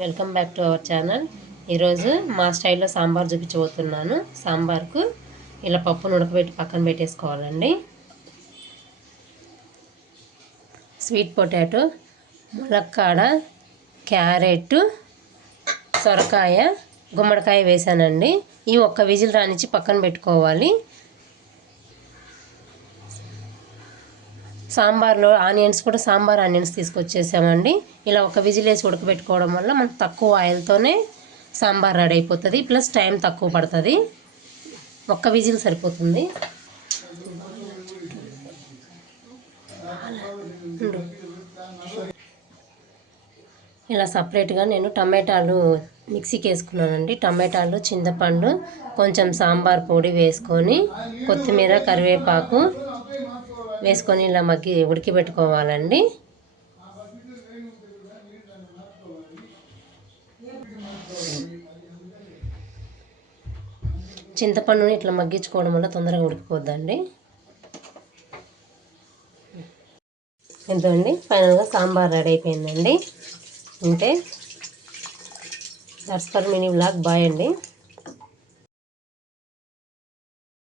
Welcome back to our channel. ఈరోజు మా స్టైల్లో సాంబార్ చూపించబోతున్నాను. సాంబార్కు ఇలా పప్పును ఉడకబెట్టి పక్కన పెట్టేసుకోవాలండి. స్వీట్ పొటాటో, ములక్కాడ, క్యారెట్, సొరకాయ, గుమ్మడికాయ వేసానండి. ఈ ఒక్క విజిల్ రానిచ్చి పక్కన పెట్టుకోవాలి. సాంబార్లో ఆనియన్స్ కూడా సాంబార్ ఆనియన్స్ తీసుకొచ్చేసామండి. ఇలా ఒక విజిల్ వేసి ఉడకబెట్టుకోవడం వల్ల మనకు తక్కువ ఆయిల్తోనే సాంబార్ రెడీ అయిపోతుంది. ప్లస్ టైం తక్కువ పడుతుంది. ఒక్క విజిల్ సరిపోతుంది. ఇలా సపరేట్గా నేను టమాటాలు మిక్సీకి వేసుకున్నానండి. టమాటాలు, చింతపండు, కొంచెం సాంబార్ పొడి వేసుకొని కొత్తిమీర, కరివేపాకు వేసుకొని ఇలా ఉడికిపెట్టుకోవాలండి. చింతపండుని ఇట్లా మగ్గించుకోవడం వల్ల తొందరగా ఉడికిపోద్దండి. ఎంతండి ఫైనల్గా సాంబార్ రెడీ అయిపోయిందండి. అంటే that's for mini vlog. Bye అండి.